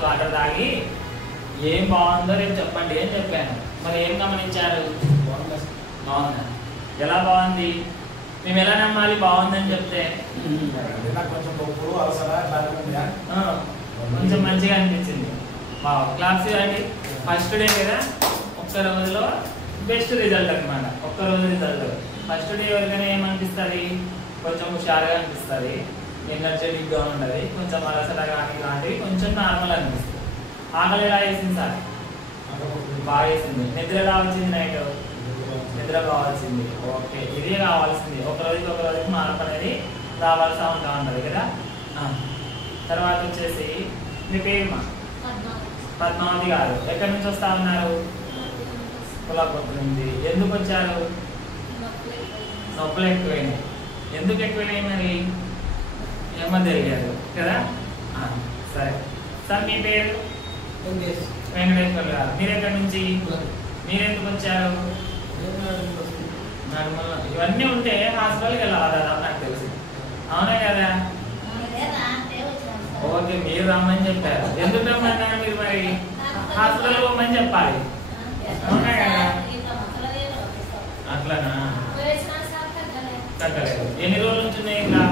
Glass water తాగి ఏం బాగుందో రేపు చెప్పండి అని చెప్పాను. మరి ఏం గమనించారు? బాగుందా? ఎలా బాగుంది? మేము ఎలా నమ్మాలి బాగుందని చెప్తే? కొంచెం మంచిగా అనిపించింది. క్లాస్ అండి ఫస్ట్ డే కదా, ఒక్క రోజులో బెస్ట్ రిజల్ట్ అనమాట. ఒక్క రోజు రిజల్ట్ ఫస్ట్ డే ఎవరికైనా ఏమనిపిస్తుంది? కొంచెం హుషారుగా అనిపిస్తుంది, ఎనర్జెటిక్గా ఉండదు, కొంచెం అలసట కానీ ఇలాంటివి కొంచెం నార్మల్ అనిపిస్తుంది. ఆకలి ఎలా వేసింది సార్? బాగా వేసింది. నిద్ర ఎలా వచ్చింది? నైట్ నిద్ర కావాల్సింది. ఓకే, ఇదే కావాల్సింది. ఒక రోజుకి మార్పు అనేది రావాల్సి ఉంటుంది కదా. తర్వాత వచ్చేసి మీ పేరుమా? పద్మావతి గారు. ఎక్కడి నుంచి వస్తా ఉన్నారు? కులాపట్టు నుంచి. ఎందుకు వచ్చారు? నొప్పులు ఎక్కువైనాయి. ఎందుకు ఎక్కువైనాయి మరి? ఏమో తెలియదు కదా. సరే సార్, మీ పేరు? వెంకటేశ్వర గారు. మీరు ఎక్కడి నుంచి? మీరెందుకు వచ్చారు? నడుమల. ఇవన్నీ ఉంటే హాస్పిటల్కి వెళ్ళాలి కదా, నాకు తెలుసు. అవునా కదా? ఓకే, మీరు రమ్మని చెప్పారు. ఎందుకు రమ్మన్నారు మీరు? మరి హాస్పిటల్ పోమని చెప్పాలి. అవునా కదా? అట్లనా? తగ్గలేదు. ఎన్ని రోజుల నుంచి ఉన్నాయి? ఇంకా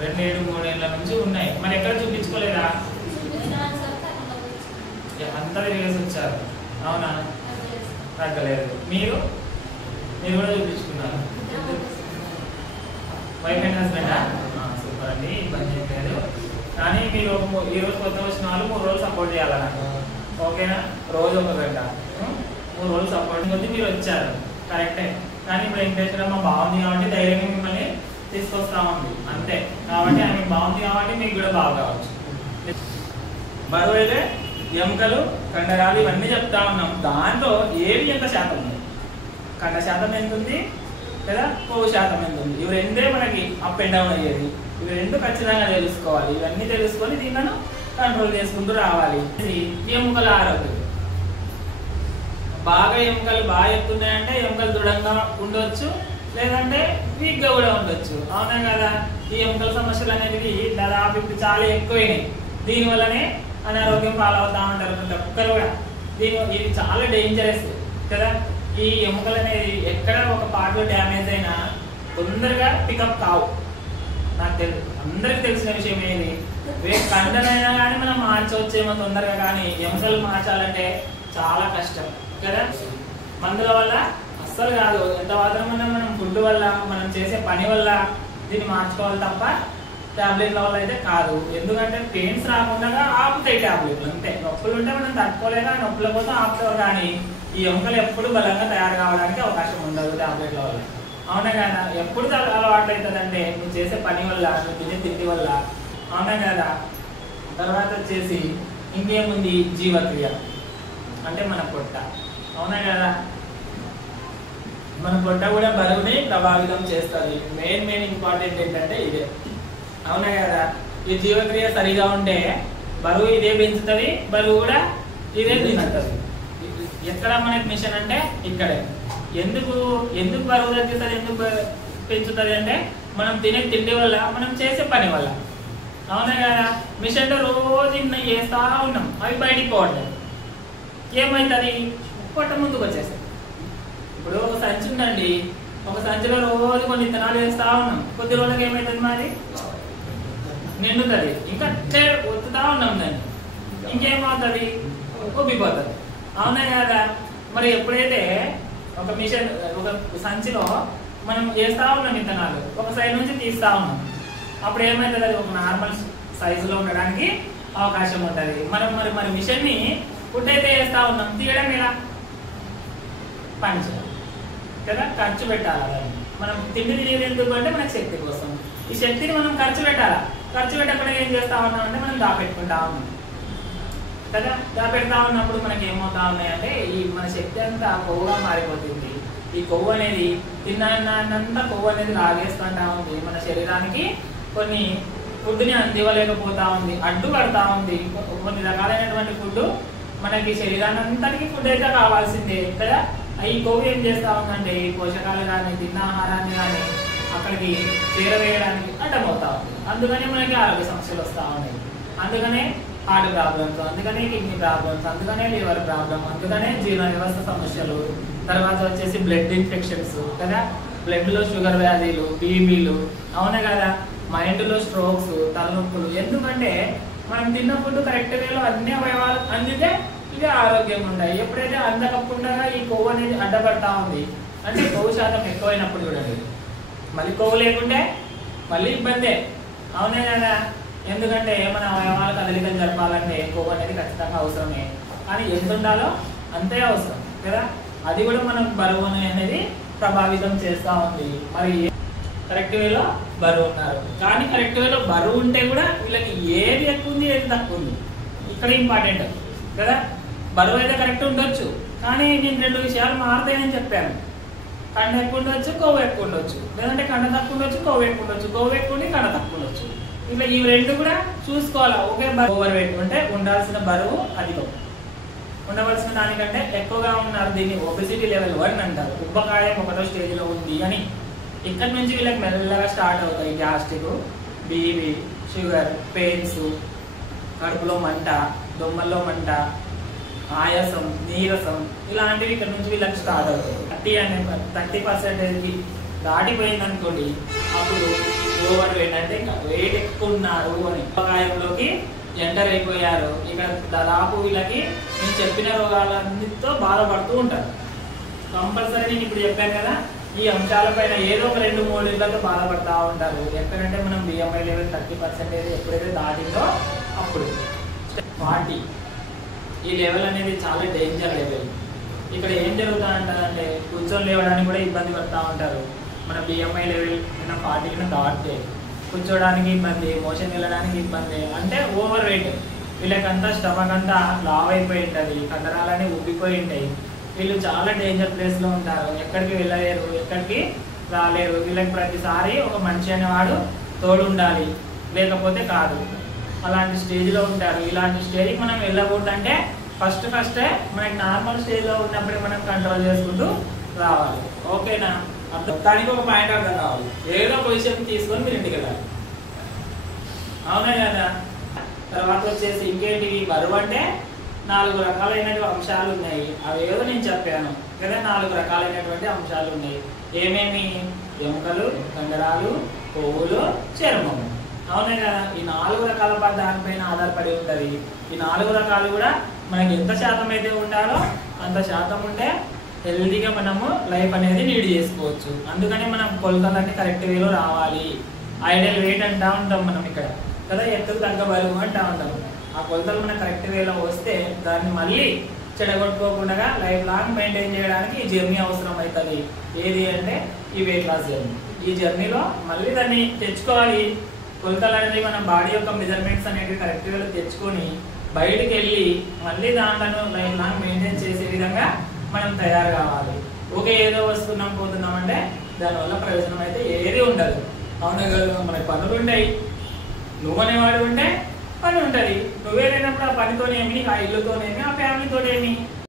2-3 ఏళ్ళ నుంచి ఉన్నాయి. మరి ఎక్కడ చూపించుకోలేదా? అంతా తిరిగేసి వచ్చారు. అవునా? తగ్గలేదు. మీరు కూడా చూపించుకున్నారు. వైఫ్ అండ్ హస్బెండా? సూపర్ అండి, ఇబ్బంది లేదు. కానీ మీరు ఈరోజు కొత్త వచ్చిన వాళ్ళు 3 రోజులు సపోర్ట్ చేయాలి నాకు. ఓకేనా? రోజు 1 గంట 3 రోజులు సపోర్ట్ కొద్ది మీరు వచ్చారు, కరెక్టే. కానీ ఇప్పుడు వెంకటేశ్వరమ్మ బాగుంది కాబట్టి ధైర్యంగా మిమ్మల్ని తీసుకొస్తా ఉంది అంతే. కాబట్టి ఆమె బాగుంది కాబట్టి మీకు కూడా బాగా కావచ్చు. బరువు అయితే ఎముకలు, కండరాలు ఇవన్నీ చెప్తా ఉన్నాం. దాంట్లో ఏవి ఎంత శాతం ఉంది? కండ శాతం ఎంత ఉంది కదా, కొవ్వు శాతం ఎంత ఉంది? ఇవి రెండే మనకి అప్ అండ్ డౌన్ అయ్యేది. ఇవి రెండు ఖచ్చితంగా తెలుసుకోవాలి. ఇవన్నీ తెలుసుకొని దీనిలను కంట్రోల్ చేసుకుంటూ రావాలి. ఇది ఎముకల ఆరోగ్యం. బాగా ఎముకలు బాగా ఎత్తున్నాయంటే ఎముకలు దృఢంగా ఉండొచ్చు, లేదంటే వీక్గా కూడా ఉండొచ్చు. అవునా కదా? ఈ ఎముకల సమస్యలు అనేవి దాదాపు ఇప్పుడు చాలా ఎక్కువైనాయి. దీనివల్లనే అనారోగ్యం పాలవుతా ఉంటారు ప్రతి ఒక్కరు కూడా. ఇవి చాలా డేంజరస్ కదా. ఈ ఎముకలు అనేది ఎక్కడ ఒక పార్ట్లో డ్యామేజ్ అయినా తొందరగా పికప్ కావు. నాకు తెలుసు, అందరికి తెలిసిన విషయం ఏది, కండనైనా కానీ మనం మార్చవచ్చేమో తొందరగా, కానీ ఎముకలు మార్చాలంటే చాలా కష్టం కదా. మందుల వల్ల అస్సలు కాదు. ఎంత మాత్రం మనం ఫుడ్ వల్ల, మనం చేసే పని వల్ల దీన్ని మార్చుకోవాలి తప్ప టాబ్లెట్ల వల్ల అయితే కాదు. ఎందుకంటే పెయిన్స్ రాకుండా ఆపుతాయి టాబ్లెట్లు అంతే. నొప్పులు ఉంటే మనం తట్టుకోలేక నొప్పుల కోసం ఆపుతారు, కానీ ఈ ఎముకలు ఎప్పుడు బలంగా తయారు కావడానికి అవకాశం ఉండదు టాబ్లెట్ల వల్ల. అవునా కదా? ఎప్పుడు అలవాటు అవుతుందంటే నువ్వు చేసే పని వల్ల, నువ్వు తినే తిండి వల్ల. అవునా కదా? తర్వాత వచ్చేసి ఇంకేముంది? జీవక్రియ అంటే మన పొట్ట. అవునా కదా? మన పొట్ట కూడా బరువుని ప్రభావితం చేస్తుంది. మెయిన్ ఇంపార్టెంట్ ఏంటంటే ఇదే. అవునా కదా? ఈ జీవక్రియ సరిగా ఉంటే బరువు ఇదే పెంచుతుంది, బరువు కూడా ఇదే తింటుంది. ఎక్కడ మనకి మిషన్ అంటే ఇక్కడే. ఎందుకు బరువు తగ్గుతుంది, ఎందుకు పెంచుతుంది అంటే మనం తినే తిండి వల్ల, మనం చేసే పని వల్ల. అవునా కదా? మిషన్లో రోజు చేస్తా ఉన్నాం, అవి బయటికి పోవట్లేదు. ఏమవుతుంది? పొట్ట ముందుకు వచ్చేస్తుంది. ఇప్పుడు ఒక సంచి ఉందండి, ఒక సంచిలో రోజు కొన్ని విత్తనాలు వేస్తా ఉన్నాం. కొద్ది రోజులకి ఏమవుతుంది? మరి నిండుతుంది. ఇంకా ఒత్తుతా ఉన్నాం దాన్ని, ఇంకేమవుతుంది? ఉబ్బిపోతుంది. అవునా కదా? మరి ఎప్పుడైతే ఒక మిషన్, ఒక సంచిలో మనం వేస్తా ఉన్నాం విత్తనాలు, ఒక సైడ్ నుంచి తీస్తా ఉన్నాం, అప్పుడు ఏమవుతుంది? అది ఒక నార్మల్ సైజులో ఉండడానికి అవకాశం ఉంటుంది. మరి మిషన్ని ఫుడ్ అయితే వేస్తా ఉన్నాం, తీయడం ఎలా? పని చేయాలి కదా, ఖర్చు పెట్టాలి. అలాగే మనం తిండి తినేది ఎందుకు అంటే మనకు శక్తి కోసం. ఈ శక్తిని మనం ఖర్చు పెట్టాలా. ఖర్చు పెట్టకుండా ఏం చేస్తా ఉన్నాం అంటే మనం దాపెట్టుకుంటా ఉన్నాం కదా. దాపెడతా ఉన్నప్పుడు మనకి ఏమవుతా ఉన్నాయంటే ఈ మన శక్తి అంతా కొవ్వుగా మారిపోతుంది. ఈ కొవ్వు అనేది తిన్నాన్నంతా కొవ్వు అనేది లాగేస్తుంటా ఉంది. మన శరీరానికి కొన్ని ఫుడ్ని అందివ్వలేకపోతా ఉంది, అడ్డుపడతా ఉంది. కొన్ని రకాలైనటువంటి ఫుడ్ మనకి శరీరాన్ని అంతటికి ఫుడ్ అయితే కావాల్సిందే కదా. ఈ కొవ్వు ఏం చేస్తా ఉందంటే ఈ పోషకాలు కానీ, తిన్న ఆహారాన్ని కానీ అక్కడికి చేరవేయడానికి అడ్డమవుతా ఉంది. అందుకని మనకి ఆరోగ్య సమస్యలు వస్తూ ఉన్నాయి. అందుకనే హార్ట్ ప్రాబ్లమ్స్, అందుకనే కిడ్నీ ప్రాబ్లమ్స్, అందుకనే లివర్ ప్రాబ్లమ్, అందుకనే జీర్ణ వ్యవస్థ సమస్యలు, తర్వాత వచ్చేసి బ్లడ్ ఇన్ఫెక్షన్స్ కదా, బ్లడ్ లో షుగర్ వ్యాధులు, బీపీలు, అవునే కదా, మైండ్ లో స్ట్రోక్స్, తలనొప్పులు. ఎందుకంటే మనం తిన్న ఫుడ్ కరెక్ట్ వేలో అన్ని అవయవాలు అందితే ఇవి ఆరోగ్యంగా ఉంటాయి. ఎప్పుడైతే అందకుండా ఈ కొవ్వు అనేది అడ్డపడతా ఉంది అంటే కొవ్వు శాతం ఎక్కువైనప్పుడు చూడండి, మళ్ళీ కొవ్వు లేకుంటే మళ్ళీ ఇబ్బందే, అవునే కదా. ఎందుకంటే మన అవయవాల కదలికలు జరపాలంటే కొవ్వు అనేది ఖచ్చితంగా అవసరమే, కానీ ఎంత ఉండాలో అంతే అవసరం కదా. అది కూడా మనం బరువు అనేది ప్రభావితం చేస్తూ ఉంది. మరి కరెక్ట్ వేలో బరువు ఉన్నారు, కానీ కరెక్ట్ వేలో బరువు ఉంటే కూడా వీళ్ళకి ఏది ఎక్కువ ఉంది ఏది తక్కువ ఉంది ఇక్కడ ఇంపార్టెంట్ కదా. బరువు అయితే కరెక్ట్ ఉండొచ్చు, కానీ నేను 2 విషయాలు మారుతాయని చెప్పాను. కండ ఎక్కువ ఉండొచ్చు, కొవ్వు ఎక్కువ ఉండొచ్చు, లేదంటే కండ తక్కువ ఉండొచ్చు, కొవ్వు ఎక్కువ ఉండొచ్చు, కొవ్వు ఎక్కువ ఉండి కండ తక్కువ ఉండొచ్చు. ఇట్లా ఈ 2 కూడా చూసుకోవాలా. ఒకే ఓవర్ వెయిట్ ఉంటే ఉండాల్సిన బరువు అధికం, ఉండవలసిన దానికంటే ఎక్కువగా ఉన్నారు. దీన్ని ఒబెసిటీ లెవెల్ 1 అంటారు. ఉబ్బకాయం 1వ స్టేజ్లో ఉంది అని. ఇక్కడ నుంచి వీళ్ళకి మెల్లగా స్టార్ట్ అవుతాయి గ్యాస్ట్రిక్, బీపీ, షుగర్, పెయిన్స్, కడుపులో మంట, దొమ్మల్లో మంట, ఆయాసం, నీరసం, ఇలాంటివి ఇక్కడ నుంచి వీళ్ళకి స్టార్ట్ అవుతాయి. 30% దాటిపోయింది అనుకోండి, అప్పుడు ఓవర్ వెయిట్ అంటే వెయిట్ ఎక్కువ ఉన్నారు అని, ఉబ్బకాయంలోకి ఎంటర్ అయిపోయారు. ఇక దాదాపు వీళ్ళకి నేను చెప్పిన రోగాలన్నిటితో బాధపడుతూ ఉంటారు. కంపల్సరీ నేను ఇప్పుడు చెప్పాను కదా, ఈ అంశాలపైన ఏదో ఒక 2-3 ఇళ్లతో బాధపడతా ఉంటారు. ఎక్కడంటే మనం బిఎంఐ లెవెల్ 30% ఎప్పుడైతే దాటిందో అప్పుడు 40 ఈ లెవెల్ అనేది చాలా డేంజర్ లెవెల్. ఇక్కడ ఏం జరుగుతా అంటారంటే కూర్చొని లేవడానికి కూడా ఇబ్బంది పడుతూ ఉంటారు. మన బిఎంఐ లెవెల్ 40కి దాటితే కూర్చోడానికి ఇబ్బంది, మోషన్ వెళ్ళడానికి ఇబ్బంది, అంటే ఓవర్ వెయిట్. వీళ్ళకంతా స్టమక్ అంతా లావ్ అయిపోయి ఉంటుంది, కండరాలన్నీ ఉబ్బిపోయి ఉంటాయి. వీళ్ళు చాలా డేంజర్ ప్లేస్లో ఉంటారు, ఎక్కడికి వెళ్ళలేరు, ఎక్కడికి రాలేరు. వీళ్ళకి ప్రతిసారి ఒక మనిషి అనేవాడు తోడు ఉండాలి, లేకపోతే కాదు. అలాంటి స్టేజ్లో ఉంటారు. ఇలాంటి స్టేజ్కి మనం వెళ్ళకూడదంటే ఫస్టే మనకి నార్మల్ స్టేజ్లో ఉన్నప్పుడే మనం కంట్రోల్ చేసుకుంటూ రావాలి. ఓకేనా? దానికి ఒక పాయింట్ అర్థం కావాలి. ఏదో పొజిషన్ తీసుకొని మీరు ఇంటికి వెళ్ళాలి, అవునా కదా. తర్వాత వచ్చేసి ఇంకేంటి, బరువు అంటే 4 రకాలైనటువంటి అంశాలు ఉన్నాయి. అవి ఏదో నేను చెప్పాను కదా, 4 రకాలైనటువంటి అంశాలు ఉన్నాయి. ఏమేమి? ఎముకలు, కండరాలు, కొవ్వులు, చర్మము, అవునే కదా. ఈ 4 రకాల దానిపైన ఆధారపడి ఉంటుంది. ఈ 4 రకాలు కూడా మనకి ఎంత శాతం అయితే ఉండాలో అంత శాతం ఉంటే హెల్దీగా మనము లైఫ్ అనేది లీడ్ చేసుకోవచ్చు. అందుకని మనం కొలతలన్నీ కరెక్ట్ వేలో రావాలి. ఐడియల్ వెయిట్ అంటా ఉంటాం మనం ఇక్కడ కదా, ఎత్తుకు తగ్గ బరువు అంటా ఉంటాం. ఆ కొలతలు మన కరెక్ట్ వేలో వస్తే దాన్ని మళ్ళీ చెడగొట్టుకోకుండా లైఫ్ లాంగ్ మెయింటైన్ చేయడానికి ఈ జర్నీ అవసరం అవుతుంది. ఏది అంటే ఈ వెయిట్ లాస్ జర్నీ. ఈ జర్నీలో మళ్ళీ దాన్ని తెచ్చుకోవాలి. కొలతలు అనేది మన బాడీ యొక్క మెజర్మెంట్స్ అనేవి కరెక్ట్ వేలో తెచ్చుకొని బయటికి వెళ్ళి మళ్ళీ దాంట్లో లైఫ్ లాంగ్ మెయింటైన్ చేసే విధంగా మనం తయారు కావాలి. ఓకే, ఏదో వస్తున్నాం పోతున్నాం అంటే దానివల్ల ప్రయోజనం అయితే ఏది ఉండదు. అవునా కదా. మనకి పనులు ఉంటాయి, నువ్వు అనేవాడు ఉంటే పని ఉంటుంది. నువ్వే లేనప్పుడు ఆ పనితోనేమి, ఆ ఇల్లుతోనేమి, ఆ ఫ్యామిలీతోనేమి.